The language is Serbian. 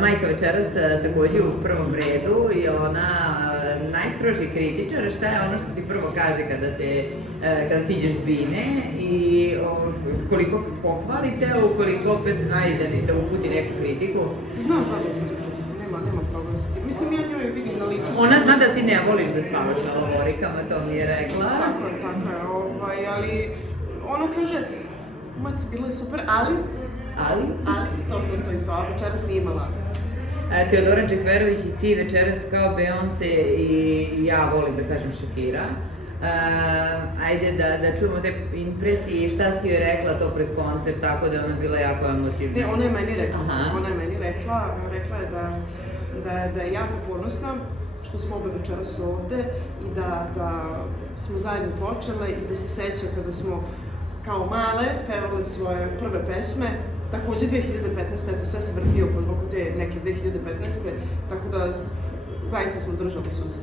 Majka večeras takođe u prvom redu i ona najstroži kritičar, šta je ono što ti prvo kaže kada siđeš s bine i koliko pohvalite, ukoliko opet zna i da uputi neku kritiku? Znaš da uputi kritiku, nema problem sa tim. Mislim, ja njoj vidim na licu. Ona zna da ti ne voliš da spavaš na lavorikama, to mi je rekla. Tako je, ali ona kaže, mac, bilo je super, ali, to i to, a večeras nije imala. Teodora Džekverović i ti večeras kao Beyoncé i ja volim da kažem Shakira. Ajde da čujemo te impresije i šta si joj rekla to pred koncert, tako da ona bila jako emotivna. Ne, ona je meni rekla, rekla je da je jako ponosna što smo obe večeras ovde i da smo zajedno počele i da se seća kada smo kao male pevale svoje prve pesme. Takođe 2015. eto sve se vrti oko te neke 2015. Tako da zaista smo držali suze.